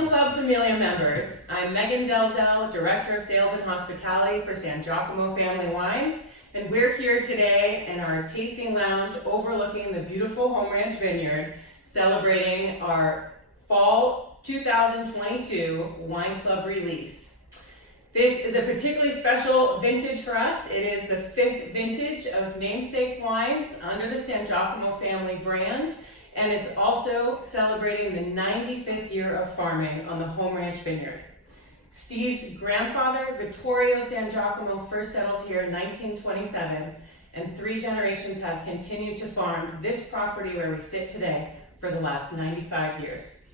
Fall Club Famiglia members. I'm Meghan Delzell, Director of Sales and Hospitality for Sangiacomo Family Wines, and we're here today in our tasting lounge overlooking the beautiful Home Ranch Vineyard, celebrating our Fall 2022 Wine Club release. This is a particularly special vintage for us. It is the 5th vintage of namesake wines under the Sangiacomo family brand, and it's also celebrating the 95th year of farming on the Home Ranch Vineyard. Steve's grandfather, Vittorio Sangiacomo, first settled here in 1927, and 3 generations have continued to farm this property where we sit today for the last 95 years.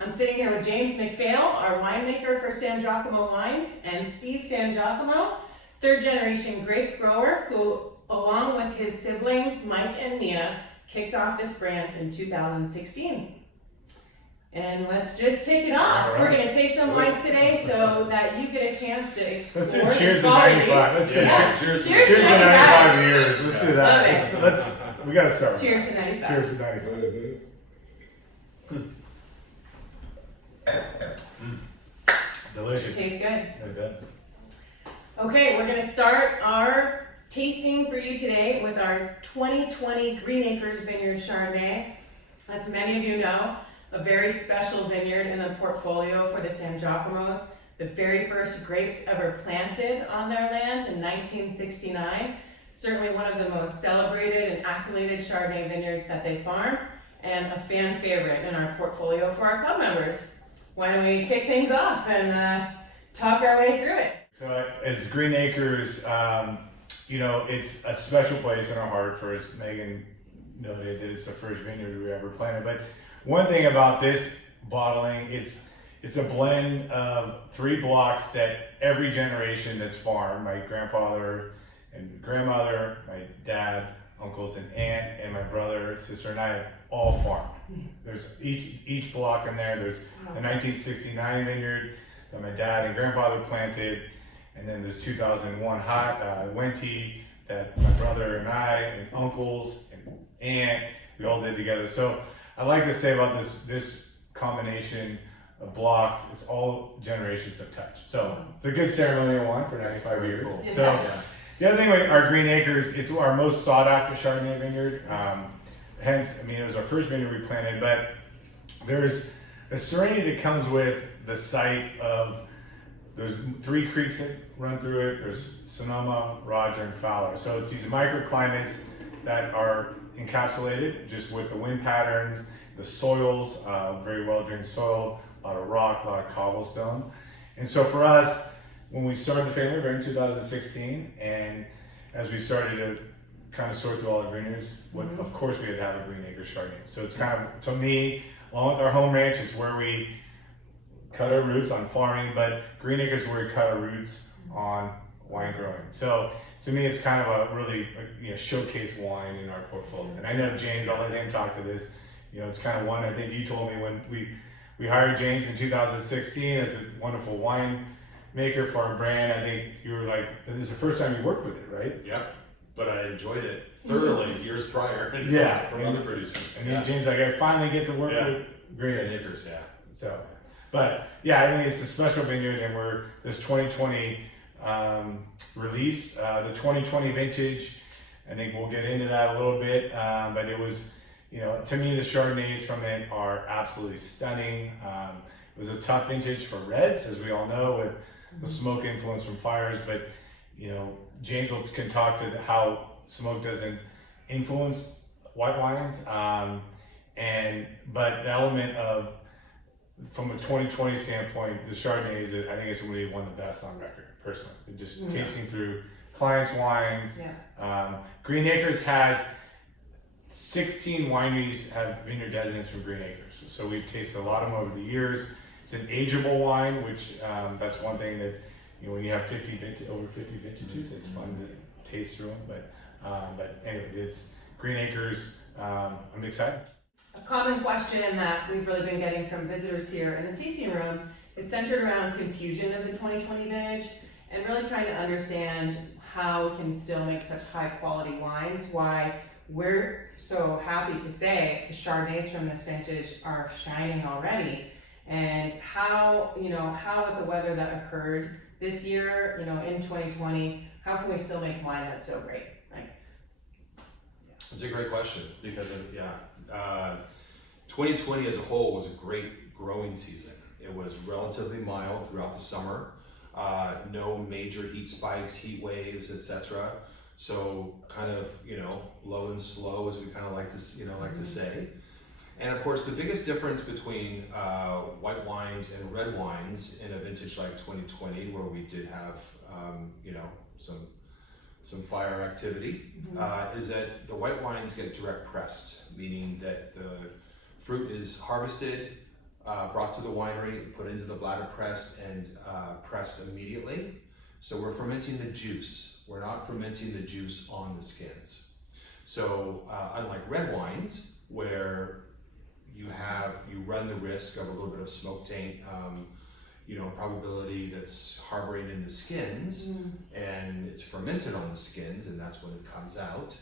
I'm sitting here with James MacPhail, our winemaker for Sangiacomo Wines, and Steve Sangiacomo, 3rd generation grape grower, who, along with his siblings, Mike and Mia, kicked off this brand in 2016. And let's just kick it off. Right. We're going to taste some wines today so that you get a chance to explore. Let's do cheers to 95. Let's do cheers to 95 years. Let's do that. Let's we got to start. Cheers to 95. Cheers to 95. Delicious. Tastes good. It does. Okay, we're going to start our tasting for you today with our 2020 Green Acres Vineyard Chardonnay. As many of you know, a very special vineyard in the portfolio for the Sangiacomos. The very first grapes ever planted on their land in 1969. Certainly one of the most celebrated and accoladed Chardonnay vineyards that they farm, and a fan favorite in our portfolio for our club members. Why don't we kick things off and talk our way through it? So as Green Acres, it's a special place in our heart. For as Meghan noted, that it's the first vineyard we ever planted. But one thing about this bottling, it's a blend of 3 blocks that every generation that's farmed, my grandfather and grandmother, my dad, uncles and aunt, and my brother, sister, and I have all farmed. There's each block in there. There's the 1969 vineyard that my dad and grandfather planted, and then there's 2001 Wente that my brother and I and uncles and aunt, we all did together. So I like to say about this combination of blocks, it's all generations of touch. So it's a good ceremonial wine for 95 years. Cool. So. Yeah. The other thing with our Green Acres, it's our most sought after Chardonnay vineyard. Hence, it was our first vineyard we planted, but there's a serenity that comes with the site of, there's 3 creeks that run through it. There's Sonoma, Roger, and Fowler. So it's these microclimates that are encapsulated just with the wind patterns, the soils, very well drained soil, a lot of rock, a lot of cobblestone. And so for us, when we started the family back in 2016, and as we started to kind of sort through all our vineyards, of course we had to have a Green Acres Chardonnay. So it's kind of, to me, along with our home ranch, it's where we cut our roots on farming, but Green Acres is where we cut our roots on wine growing. So to me, it's kind of a really showcase wine in our portfolio. And I know James, I'll let him talk to this. It's kind of one, I think you told me when we hired James in 2016 as a wonderful wine maker for our brand. I think you were like, this is the first time you worked with it, right? Yep. But I enjoyed it thoroughly years prior from other producers. And then James, like, I finally get to work with Green Acres. Yeah. So, but yeah, it's a special vineyard, and we're this 2020 release, the 2020 vintage. I think we'll get into that a little bit, but it was, to me, the Chardonnays from it are absolutely stunning. It was a tough vintage for reds, as we all know, with the smoke influence from fires, but James can talk to how smoke doesn't influence white wines, but the element of, from a 2020 standpoint, the Chardonnay is, I think it's really one of the best on record, personally. Just tasting through clients' wines. Yeah. Green Acres has 16 wineries have vineyard designates from Green Acres, so we've tasted a lot of them over the years. It's an ageable wine, which that's one thing that when you have over 50 vintages, it's fun to taste through them. But anyways, it's Green Acres. I'm excited. A common question that we've really been getting from visitors here in the tasting room is centered around confusion of the 2020 vintage and really trying to understand how we can still make such high quality wines, why we're so happy to say the Chardonnays from this vintage are shining already. and how with the weather that occurred this year, in 2020, how can we still make wine that's so great? It's a great question because 2020 as a whole was a great growing season. It was relatively mild throughout the summer, no major heat spikes, heat waves, etc. So kind of low and slow, as we kind of like to to say. And of course, the biggest difference between white wines and red wines in a vintage like 2020, where we did have some fire activity, is that the white wines get direct pressed, meaning that the fruit is harvested, brought to the winery, put into the bladder press, and pressed immediately. So we're fermenting the juice. We're not fermenting the juice on the skins. So unlike red wines, where you run the risk of a little bit of smoke taint, probability that's harboring in the skins, and it's fermented on the skins, and that's when it comes out.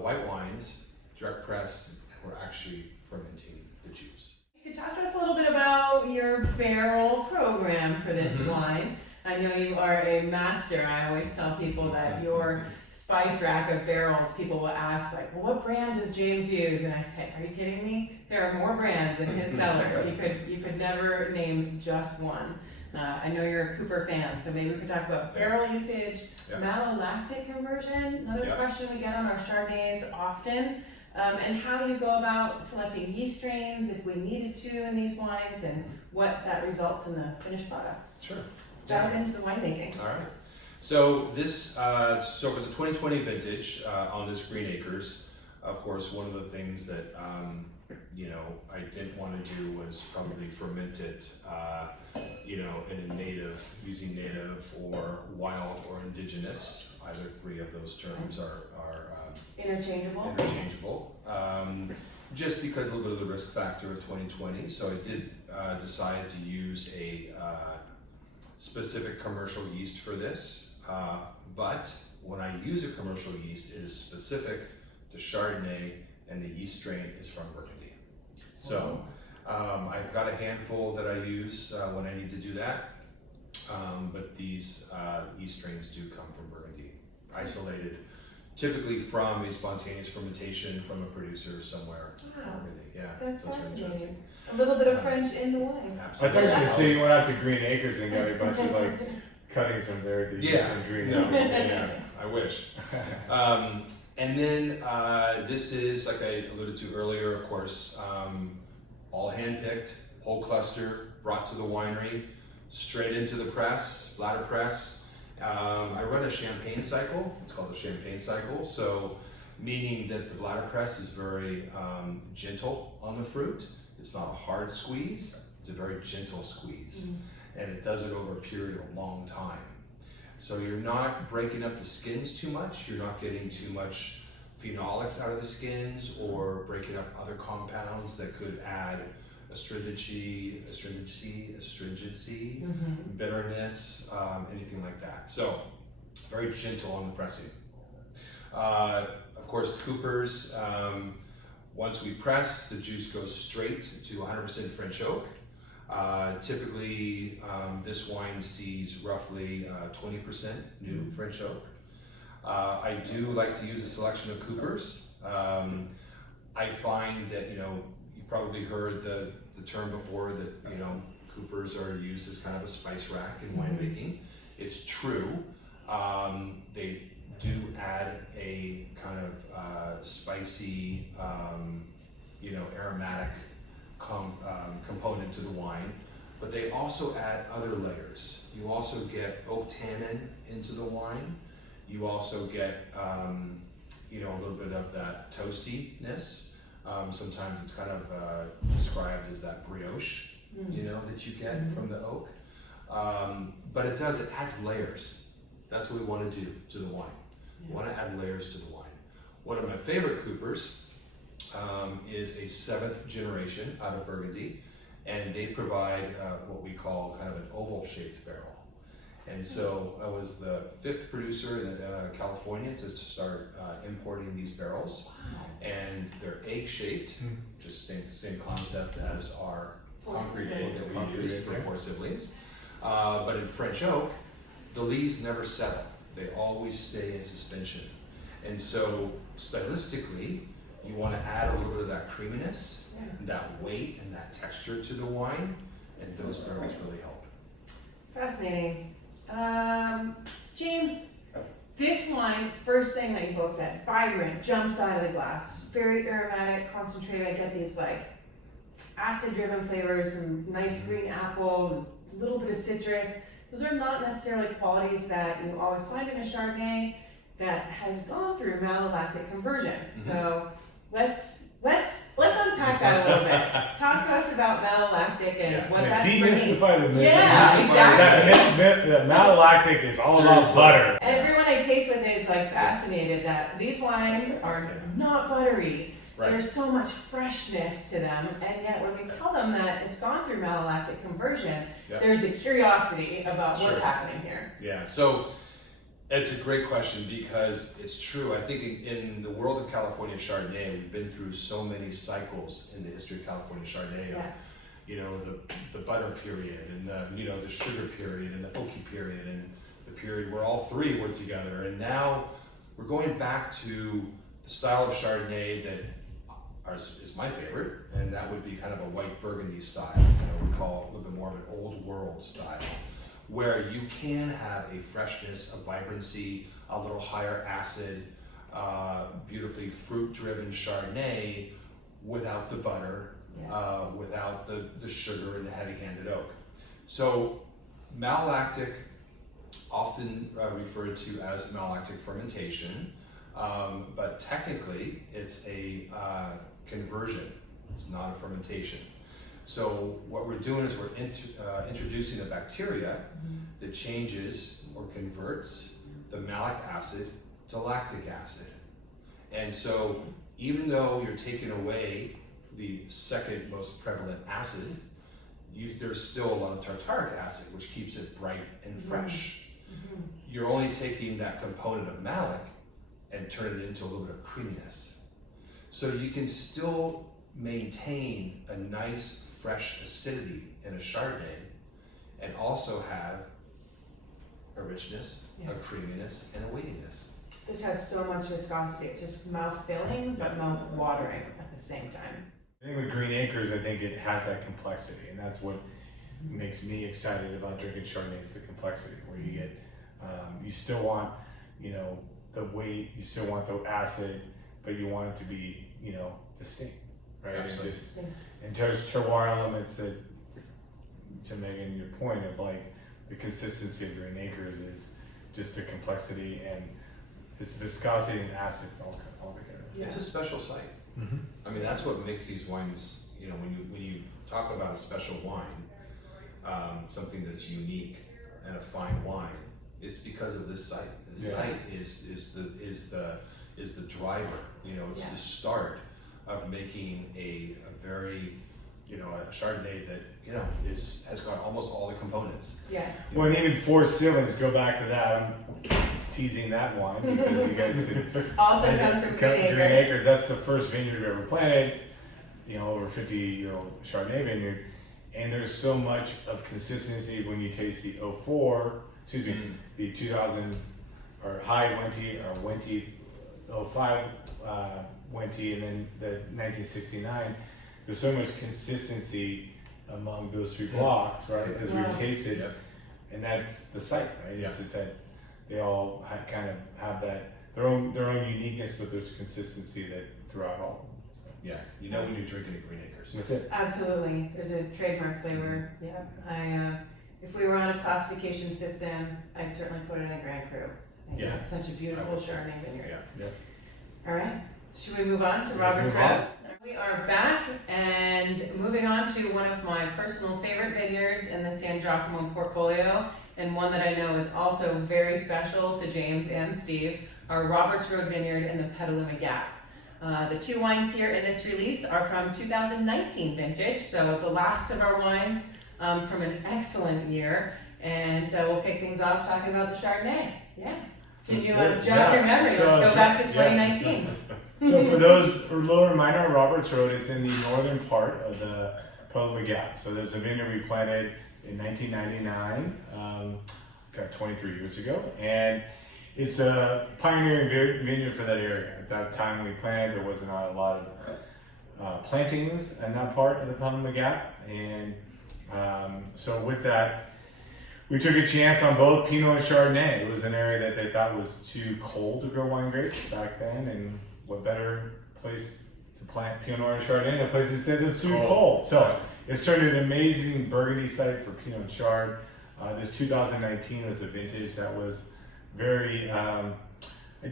White wines, direct press, and we're actually fermenting the juice. You could talk to us a little bit about your barrel program for this wine. I know you are a master. I always tell people that your spice rack of barrels, people will ask, well, what brand does James use? And I say, are you kidding me? There are more brands in his cellar. You could never name just one. I know you're a Cooper fan, so maybe we could talk about barrel usage, malolactic conversion, another question we get on our Chardonnays often, and how you go about selecting yeast strains if we needed to in these wines, and what that results in the finished product. Sure. Let's dive into the winemaking. All right. So this, so for the 2020 vintage on this Green Acres, of course, one of the things that I didn't want to do was probably ferment it, in a native, using native or wild or indigenous. Either three of those terms are interchangeable. Just because a little bit of the risk factor of 2020. So I did decide to use a specific commercial yeast for this. But when I use a commercial yeast, it is specific to Chardonnay, and the yeast strain is from Burgundy. So I've got a handful that I use when I need to do that. But these yeast strains do come from Burgundy, isolated, typically from a spontaneous fermentation from a producer somewhere. Wow. Burgundy. Yeah, That's really fascinating. interesting. A little bit of French in the wine. I Absolutely. thought you were going to say you went out to Green Acres and got a bunch of cuttings from there. I wish. And then this is, like I alluded to earlier, of course, all hand-picked, whole cluster, brought to the winery, straight into the press, bladder press. I run a champagne cycle. It's called the champagne cycle. So, meaning that the bladder press is very gentle on the fruit. It's not a hard squeeze. It's a very gentle squeeze. And it does it over a period of a long time. So you're not breaking up the skins too much. You're not getting too much phenolics out of the skins or breaking up other compounds that could add astringency, bitterness, anything like that. So very gentle on the pressing. Of course, Coopers, once we press, the juice goes straight to 100% French oak. Typically, this wine sees roughly 20% new French oak. I do like to use a selection of Coopers. I find that, you've probably heard the term before that, Coopers are used as kind of a spice rack in winemaking. It's true. They do add a kind of spicy, aromatic component to the wine, but they also add other layers. You also get oak tannin into the wine. You also get, a little bit of that toastiness. Sometimes it's kind of described as that brioche, that you get from the oak. But it adds layers. That's what we want to do to the wine. We want to add layers to the wine. One of my favorite Coopers is a 7th generation out of Burgundy, and they provide what we call kind of an oval-shaped barrel. And so I was the 5th producer in California to start importing these barrels, and they're egg-shaped, just same concept as our concrete oak that we Concrete use oak, for yeah. four siblings. But in French oak, the leaves never settle. They always stay in suspension. And so stylistically, you want to add a little bit of that creaminess, that weight and that texture to the wine, and those barrels really help. Fascinating. James, this wine, first thing that you both said, vibrant, jumps out of the glass, very aromatic, concentrated. I get these like acid-driven flavors, some nice green apple, a little bit of citrus. Those are not necessarily qualities that you always find in a Chardonnay that has gone through malolactic conversion. So let's unpack that a little bit. Talk to us about malolactic and what that's bringing. Demystify the myth. Yeah, exactly. That malolactic is all about butter. Everyone I taste with is like fascinated that these wines are not buttery. Right. There's so much freshness to them, and yet when we tell them that it's gone through malolactic conversion, there's a curiosity about what's happening here. Yeah, so it's a great question because it's true. I think in the world of California Chardonnay, we've been through so many cycles in the history of California Chardonnay of, you know, the butter period and the sugar period and the oaky period and the period where all three were together. And now we're going back to the style of Chardonnay that is my favorite, and that would be kind of a white burgundy style. We call a little bit more of an old world style, where you can have a freshness, a vibrancy, a little higher acid, beautifully fruit-driven Chardonnay without the butter, without the sugar and the heavy-handed oak. So malolactic, often referred to as malolactic fermentation, but technically it's a conversion. It's not a fermentation. So what we're doing is we're introducing a bacteria that changes or converts the malic acid to lactic acid. And so even though you're taking away the second most prevalent acid, there's still a lot of tartaric acid, which keeps it bright and fresh. You're only taking that component of malic and turn it into a little bit of creaminess. So you can still maintain a nice fresh acidity in a Chardonnay and also have a richness, a creaminess, and a weightiness. This has so much viscosity. It's just mouth-filling, but mouth-watering at the same time. I think with Green Acres, I think it has that complexity, and that's what makes me excited about drinking Chardonnay. It's the complexity, where you get, you still want, the weight, you still want the acid, but you want it to be, distinct, right? Absolutely. And there's terroir elements that, to Meghan, your point of like the consistency of Green Acres is just the complexity and it's viscosity and acid all together. It's a special site. I mean, that's what makes these wines, when you talk about a special wine, something that's unique and a fine wine, it's because of this site. The site is the driver. It's the start of making a very, a Chardonnay that has got almost all the components. Yes. Well, and even Four Ceilings, go back to that. I'm teasing that wine because you guys could. Also comes from Green Acres. Green Acres. That's the first vineyard we ever planted. Over 50-year-old Chardonnay vineyard, and there's so much of consistency when you taste the the 2000 or high Wente or Wente 05 Wente, and then the 1969. There's so much consistency among those three blocks, right? As we've tasted, and that's the site, right? It's that they all kind of have that their own uniqueness, but there's consistency that throughout all of them. So. When you're drinking at Green Acres. That's it. Absolutely. There's a trademark flavor. Yeah. If we were on a classification system, I'd certainly put it in a Grand Cru. I think it's such a beautiful Chardonnay vineyard. All right. Should we move on to Robert's Road? We are back and moving on to one of my personal favorite vineyards in the Sangiacomo portfolio, and one that I know is also very special to James and Steve, our Robert's Road Vineyard in the Petaluma Gap. The two wines here in this release are from 2019 vintage, so the last of our wines from an excellent year, and we'll kick things off talking about the Chardonnay. Can you jog your memory? Let's go back to 2019. So for those, a little reminder, Robert's Road is in the northern part of the Pelham Gap. So there's a vineyard we planted in 1999, got 23 years ago, and it's a pioneering vineyard for that area. At that time we planted, there was not a lot of plantings in that part of the Pelham Gap, and so with that, we took a chance on both Pinot and Chardonnay. It was an area that they thought was too cold to grow wine grapes back then, and what better place to plant Pinot Noir and Chardonnay than a place that said it's too cold. So it's turned into an amazing Burgundy site for Pinot and Chard. This 2019 was a vintage that was very, I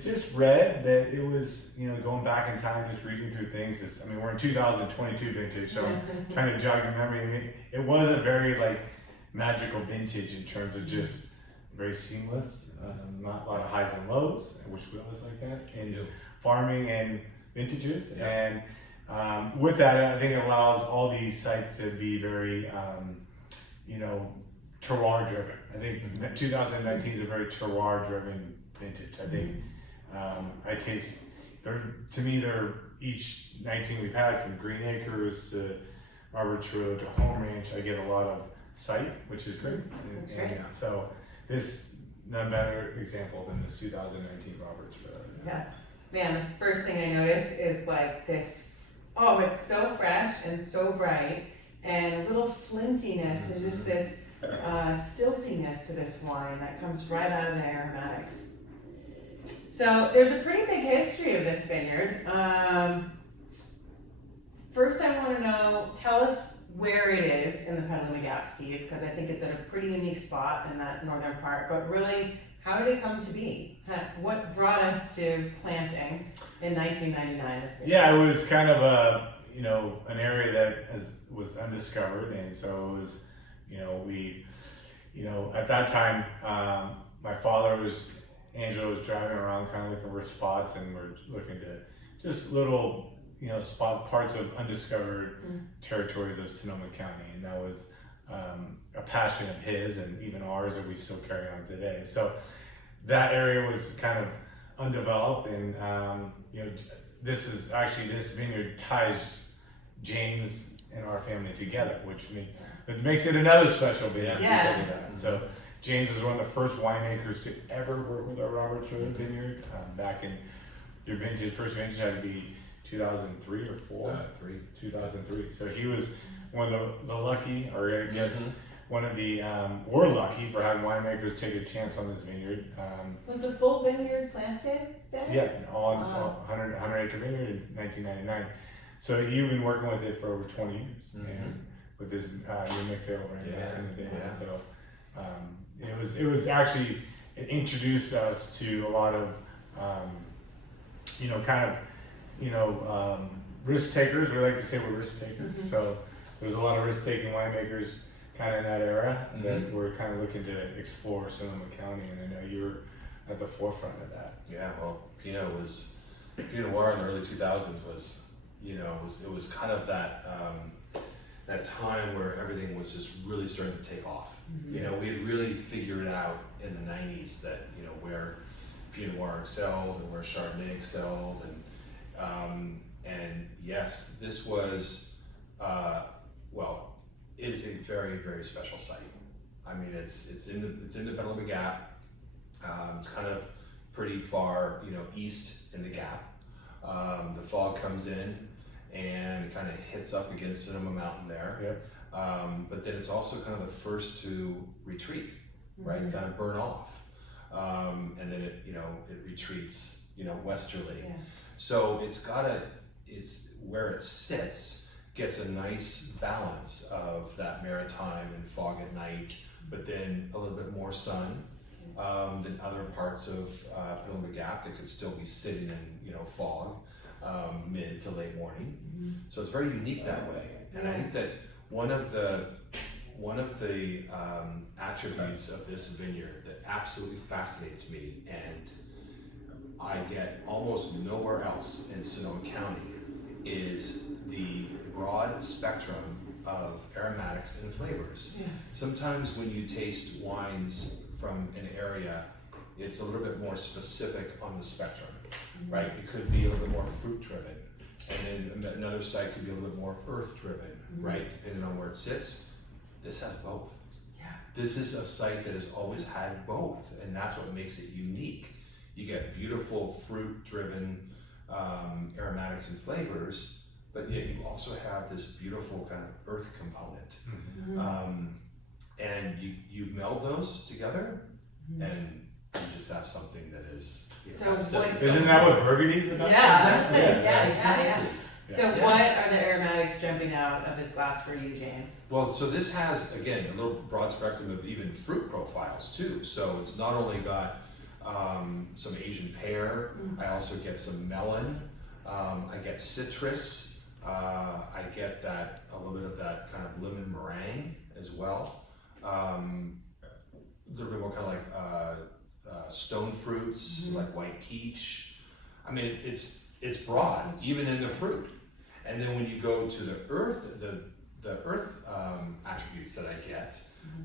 just read that it was, going back in time, just reading through things. We're in 2022 vintage, so I'm trying to jog the memory. It was a very magical vintage in terms of just very seamless, not a lot of highs and lows. I wish we always like that in farming and vintages. And with that, I think it allows all these sites to be very, terroir driven. I think that 2019 is a very terroir driven vintage. I think I taste, to me, they're each 19 we've had, from Green Acres to Roberts Road to Home Ranch, I get a lot of site, which is great. That's great. So this, no better example than this 2019 Roberts Road. Yeah. Man, the first thing I notice is this, it's so fresh and so bright, and a little flintiness. There's just this siltiness to this wine that comes right out of the aromatics. So there's a pretty big history of this vineyard. First I want to know, tell us where it is in the Pelham Gap, Steve, because I think it's at a pretty unique spot in that northern part, but really, how did it come to be? What brought us to planting in 1999 this vineyard? Yeah, it was kind of an area that was undiscovered, and so it was, at that time, my father Angela was driving around kind of looking for spots, and we're looking to just little, parts of undiscovered territories of Sonoma County, and that was a passion of his and even ours that we still carry on today. So that area was kind of undeveloped, and this vineyard ties James and our family together, which it makes it another special vineyard because of that. So James was one of the first winemakers to ever work with our Roberts Road vineyard. Back in your first vintage had to be 2003 or 4? 2003. So he was one of the lucky, or I guess one of the, we're lucky for having winemakers take a chance on this vineyard. Was the full vineyard planted then? Yeah, all 100 acre vineyard in 1999. So you've been working with it for over 20 years, and with this James MacPhail back in the day. Yeah. So it was actually, it introduced us to a lot of risk takers. We like to say we're risk takers. So there's a lot of risk taking winemakers kind of in that era that we're kind of looking to explore Sonoma County, and I know you're at the forefront of that. Yeah, well, Pinot Noir in the early 2000s was, it was kind of that that time where everything was just really starting to take off. We had really figured out in the 90s that, where Pinot Noir excelled and where Chardonnay excelled, and yes, this was, it is a very, very special site. It's in the Pelham Gap. It's kind of pretty far, east in the Gap. The fog comes in and kind of hits up against Sonoma Mountain there. Yep. But then it's also kind of the first to retreat, right? Kind of burn off, and then it retreats, westerly. Yeah. So it's where it sits gets a nice balance of that maritime and fog at night, but then a little bit more sun than other parts of Pelham Gap that could still be sitting in fog mid to late morning. So it's very unique that way, and I think that one of the attributes of this vineyard that absolutely fascinates me, and I get almost nowhere else in Sonoma County, is the broad spectrum of aromatics and flavors. Yeah. Sometimes when you taste wines from an area, it's a little bit more specific on the spectrum, right? It could be a little bit more fruit driven, and then another site could be a little bit more earth driven, right? Depending on where it sits. This has both. Yeah. This is a site that has always had both, and that's what makes it unique. You get beautiful fruit-driven aromatics and flavors, but yet you also have this beautiful kind of earth component. And you meld those together, and you just have something that is. So isn't that what Burgundy is about? Yeah. Yeah, Exactly. So what are the aromatics jumping out of this glass for you, James? Well, so this has, again, a little broad spectrum of even fruit profiles too. So it's not only got some Asian pear, I also get some melon, I get citrus, I get a little bit of that kind of lemon meringue as well. A little bit more kind of like stone fruits, like white peach. I mean, it's broad, even in the fruit. And then when you go to the earth, the earth attributes that I get,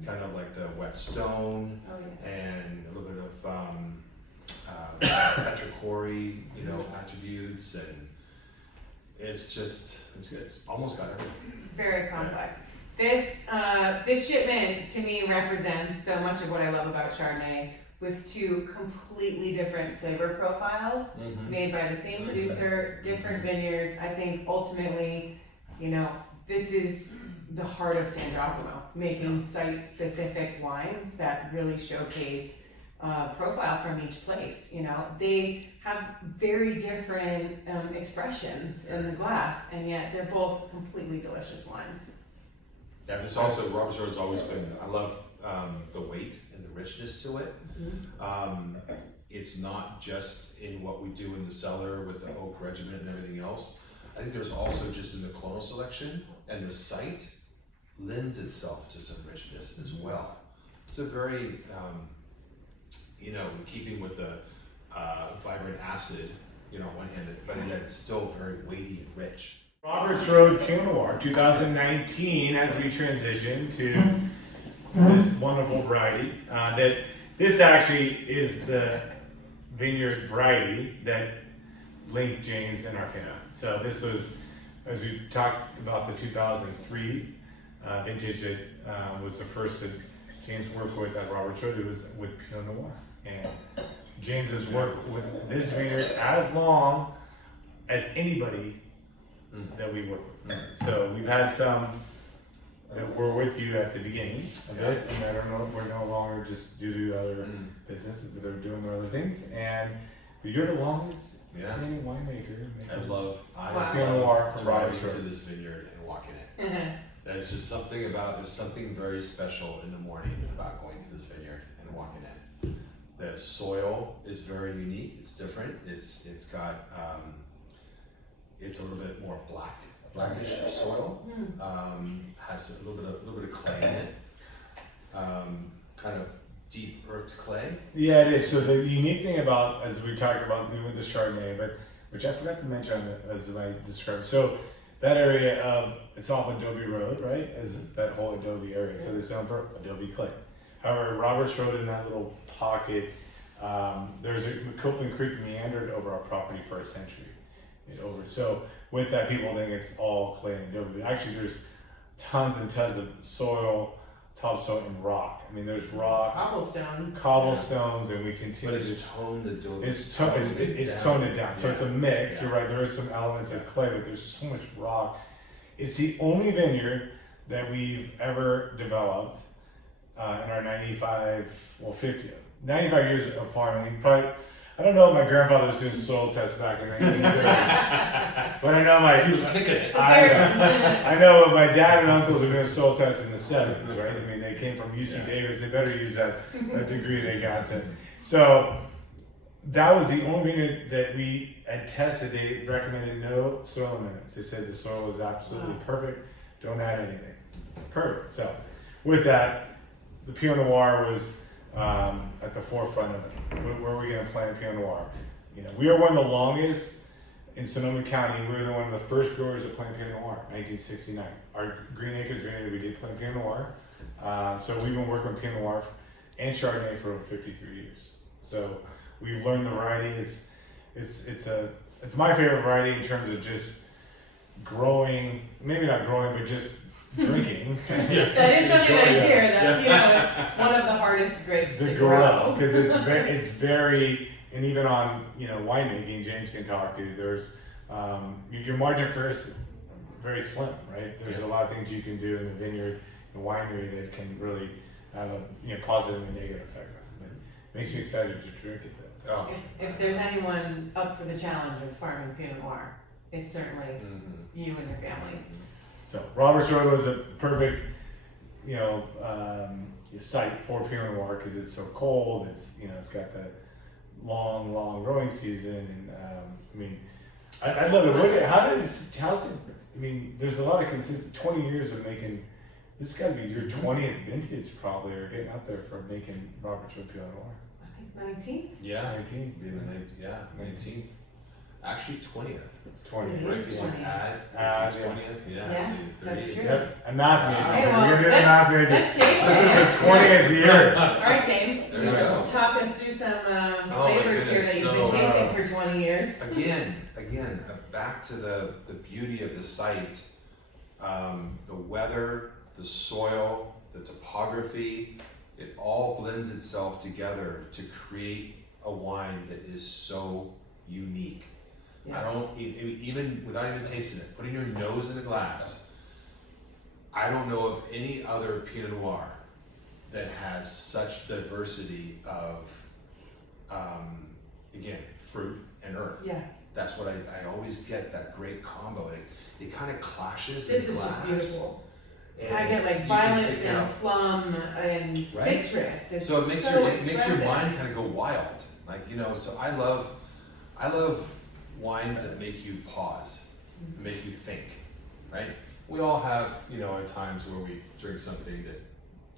kind of like the wet stone, and a little bit of petrichor, attributes, and it's almost got everything. Very complex. This shipment to me represents so much of what I love about Chardonnay, with two completely different flavor profiles made by the same producer, different vineyards. I think ultimately, this is the heart of Sangiacomo, making site-specific wines that really showcase profile from each place. They have very different expressions in the glass, and yet they're both completely delicious wines. Yeah, this also, Robert's Road has always been, I love the weight and the richness to it. It's not just in what we do in the cellar with the oak regiment and everything else. I think there's also just in the clonal selection, and the site lends itself to some richness as well. It's a very, in keeping with the vibrant acid, on one hand, but yet it's still very weighty and rich. Robert's Road Pinot Noir 2019, as we transition to this wonderful variety. This actually is the vineyard variety that linked James and our family. So this was, as we talked about, the 2003 vintage that was the first that James worked with at Robert's Road. It was with Pinot Noir. And James has worked with this vineyard as long as anybody that we work with. So we've had some that were with you at the beginning of this, and that we're no longer just due to other business, but they're doing their other things. And you're the longest standing winemaker. I love Pinot Noir from driving Robert's Road to this vineyard and walking it. There's just there's something very special in the morning about going to this vineyard and walking it. The soil is very unique. It's different. It's got it's a little bit more blackish soil. Has a little bit of clay in it. Kind of deep earthed clay. Yeah, it is. So the unique thing about, as we talked about with the Chardonnay, but which I forgot to mention as I described. So that area it's off Adobe Road, right? As that whole Adobe area. So they're known for Adobe clay. However, Robert's Road, in that little pocket, there's a Copeland Creek meandered over our property for a century. So with that, people think it's all clay and adobe. But actually, there's tons and tons of soil, topsoil, and rock. I mean, there's rock, cobblestones, and we continue. But it's toned adobe. It's toned it down. So it's a mix. Yeah. You're right. There is some elements of clay, but there's so much rock. It's the only vineyard that we've ever developed in our 95 years of farming. Probably, I don't know if my grandfather was doing soil tests back in 1930, but I know he was kicking it. I know my dad and uncles were doing soil tests in the 70s, right? I mean, they came from UC Davis. They better use that degree they got to. So that was the only vineyard that we had tested. They recommended no soil amendments. They said the soil is absolutely perfect. Don't add anything. Perfect. So with that, the Pinot Noir was at the forefront of it. Where are we going to plant Pinot Noir? We are one of the longest in Sonoma County. We were one of the first growers to plant Pinot Noir, 1969. Our Green Acres Vineyard, we did plant Pinot Noir. So we've been working with Pinot Noir and Chardonnay for over 53 years. So we've learned the variety. It's my favorite variety in terms of just growing, maybe not growing, but just drinking. That is something that I hear, that Pinot is one of the hardest grapes to grow. Because it's very, and even on, winemaking, James can talk to, there's, your margin for is very slim, right? There's a lot of things you can do in the vineyard and winery that can really have a positive and negative effect on it. It makes me excited to drink it though. Oh. If there's anyone up for the challenge of farming Pinot Noir, it's certainly you and your family. So Robert's Road was a perfect, site for Pinot Noir because it's so cold. It's it's got that long growing season, and I love it. How's it? There's a lot of consistent 20 years of making. This has got to be your 20th vintage probably, or getting out there for making Robert's Road Pinot Noir. I think 19? Yeah. 19. Be the 19th. Actually 20th. 20. It Right is being 20. add, Yeah. it's the 20th. Yeah, so that's 30th. true. Yep, a math major. Hey, well, We're gonna do the math major. that's This tasty. is the 20th year. All right, James, There you go. talk us through some Oh my flavors here that goodness, you've been so, tasting for 20 years. Again, back to the beauty of the site, the weather, the soil, the topography, it all blends itself together to create a wine that is so unique. Yeah. I don't even without even tasting it, putting your nose in a glass. I don't know of any other Pinot Noir that has such diversity of, again, fruit and earth. Yeah, That's what I always get, that great combo. It kind of clashes this in is glass. just beautiful. And I get like you can violets pick and out- plum and Right? citrus. It's So it makes so your it makes your expressive. wine kind of go wild. So I love wines that make you pause, make you think, right? We all have, at times where we drink something that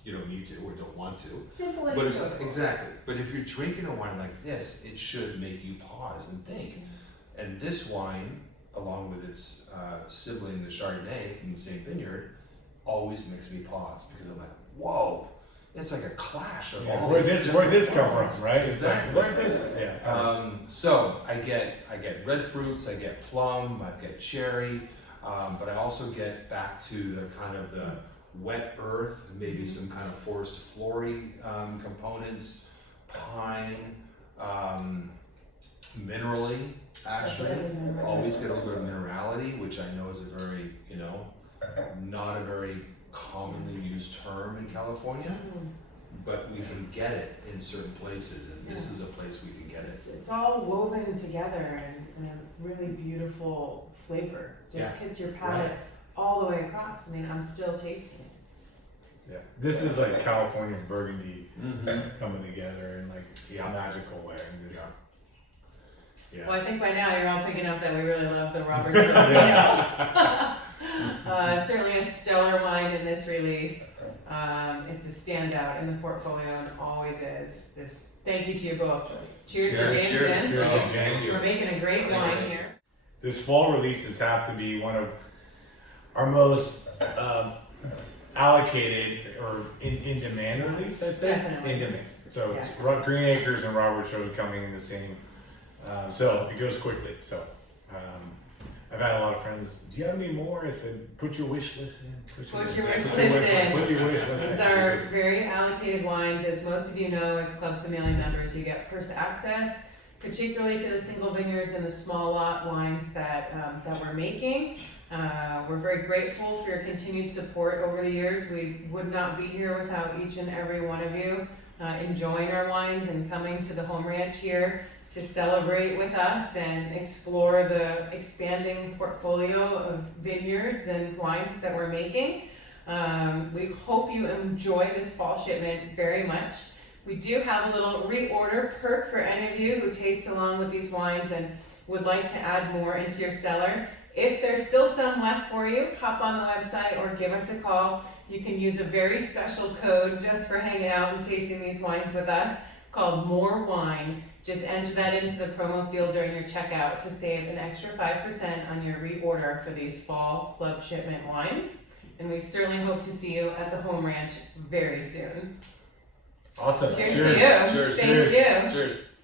you don't need to or don't want to. Simple and But enjoyable. exactly. But if you're drinking a wine like this, it should make you pause and think. And this wine, along with its sibling, the Chardonnay from the same vineyard, always makes me pause because I'm like, whoa, it's like a clash of all Where'd these this different come from, wines. right? Exactly. Where'd this? Yeah. So I get red fruits, I get plum, I get cherry, but I also get back to the kind of the wet earth, maybe some kind of forest flory components, pine, minerally, actually. Definitely minerally. Always get a little bit of minerality, which I know is a very, not a very commonly used term in California, but we can get it in certain places, and this is a place we can get it. It's all woven together in a really beautiful flavor. Just hits your palate all the way across. I'm still tasting it. Yeah. This is like California Burgundy coming together in like a magical way. Yeah. Well, I think by now you're all picking up that we really love the Robert's Road. Certainly a stellar wine in this release. It's a standout in the portfolio and always is. Just thank you to you both. Cheers to James. Cheers and to James. We're making a great wine here. This fall releases have to be one of our most allocated or in demand release, I'd say. Definitely. In demand. So Yes. Green Acres and Robert's Road coming in the same. So it goes quickly. So I've had a lot of friends. Do you have any more? I said, put your wish list in. Put your wish list in. Put your wish list These in. are very allocated wines. As most of you know, as Club Famiglia members, you get first access, particularly to the single vineyards and the small lot wines that we're making. We're very grateful for your continued support over the years. We would not be here without each and every one of you enjoying our wines and coming to the home ranch here to celebrate with us and explore the expanding portfolio of vineyards and wines that we're making. We hope you enjoy this fall shipment very much. We do have a little reorder perk for any of you who taste along with these wines and would like to add more into your cellar. If there's still some left for you, hop on the website or give us a call. You can use a very special code just for hanging out and tasting these wines with us called More Wine. Just enter that into the promo field during your checkout to save an extra 5% on your reorder for these fall club shipment wines. And we certainly hope to see you at the home ranch very soon. Awesome. Cheers to you. Cheers. Thank you. Cheers.